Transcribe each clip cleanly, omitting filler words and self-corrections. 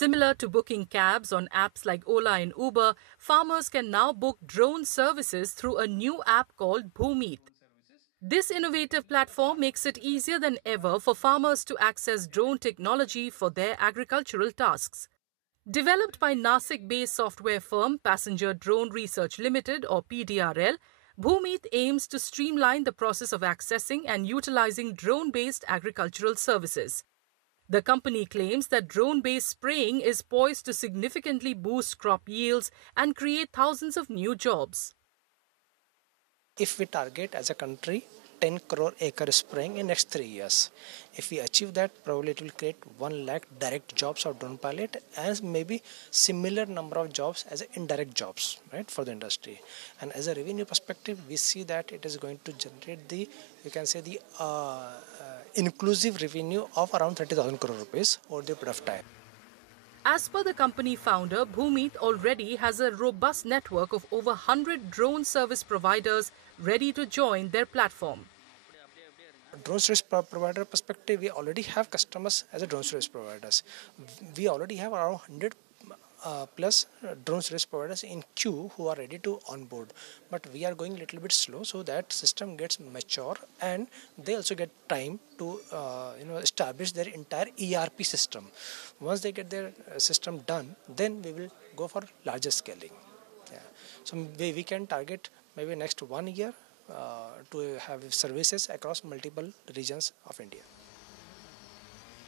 Similar to booking cabs on apps like Ola and Uber, farmers can now book drone services through a new app called Bhoomeet. This innovative platform makes it easier than ever for farmers to access drone technology for their agricultural tasks. Developed by Nasik-based software firm Passenger Drone Research Limited or PDRL, Bhoomeet aims to streamline the process of accessing and utilizing drone-based agricultural services. The company claims that drone-based spraying is poised to significantly boost crop yields and create thousands of new jobs. If we target as a country 10 crore acre spraying in next 3 years, if we achieve that, probably it will create 1 lakh direct jobs of drone pilot and maybe similar number of jobs as indirect jobs, right, for the industry. And as a revenue perspective, we see that it is going to generate the, you can say, the inclusive revenue of around 30,000 crore rupees over the period of time. As per the company founder, Bhoomeet already has a robust network of over 100 drone service providers ready to join their platform. Drone service provider perspective, we already have customers as a drone service providers. We already have around 100 plus drone service providers in queue who are ready to onboard, but we are going a little bit slow so that system gets mature and they also get time to establish their entire ERP system. Once they get their system done, then we will go for larger scaling. So we can target maybe next 1 year to have services across multiple regions of India.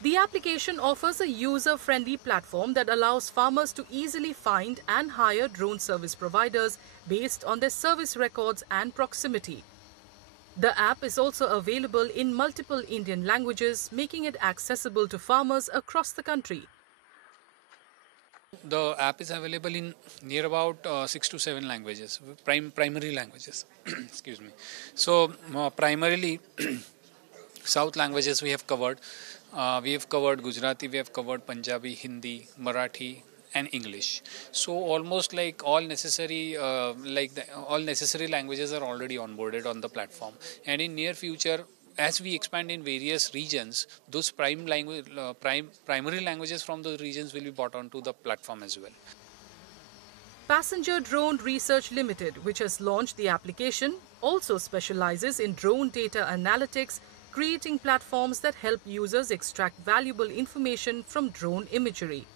The application offers a user-friendly platform that allows farmers to easily find and hire drone service providers based on their service records and proximity. The app is also available in multiple Indian languages, making it accessible to farmers across the country. The app is available in near about 6 to 7 languages, primary languages. Excuse me. So primarily South languages we have covered. We have covered Gujarati, we have covered Punjabi, Hindi, Marathi, and English. So almost like all necessary languages are already onboarded on the platform. And in near future, as we expand in various regions, those primary languages from those regions will be brought onto the platform as well. Passenger Drone Research Limited, which has launched the application, also specializes in drone data analytics, creating platforms that help users extract valuable information from drone imagery.